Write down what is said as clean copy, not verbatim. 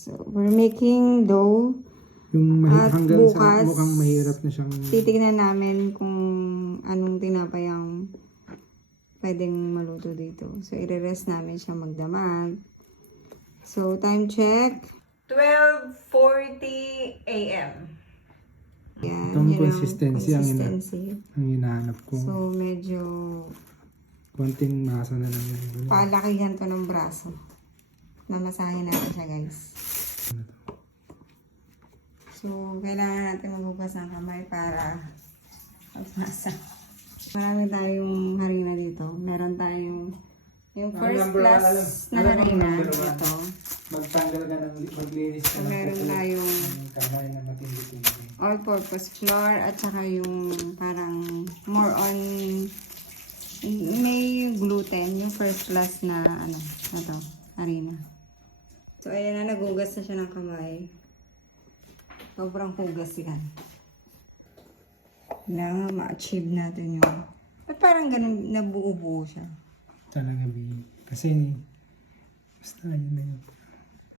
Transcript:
So, we're making dough. Yung At hanggang bukas, sa mukhang mahirap na siyang... titignan namin kung anong tinapay ang pwedeng maluto dito. So, i-rest namin siya magdamag. So, time check. 12:40 a.m. Yan, Itong yun ang consistency ang hinahanap ko. So, medyo Konting masa na lang yun. palakihan to ng braso. Mamasahin natin siya, guys. So, kailangan natin magbukas ng kamay para magmasa. Marami tayong harina dito. Meron tayong yung first class na harina. Ito. Magtanggal ka ng maglinis ka So, meron tayong kamay na matindi-tindi. all-purpose flour at saka yung parang more on may gluten. Yung first class na ano, na to, harina. So, ayan na, nagugas na siya ng kamay. Sobrang hugas yan. Kailangan ma-achieve natin yung... At parang ganun, nabuo-buo siya. Talaga, B. Kasi, basta yun na yun.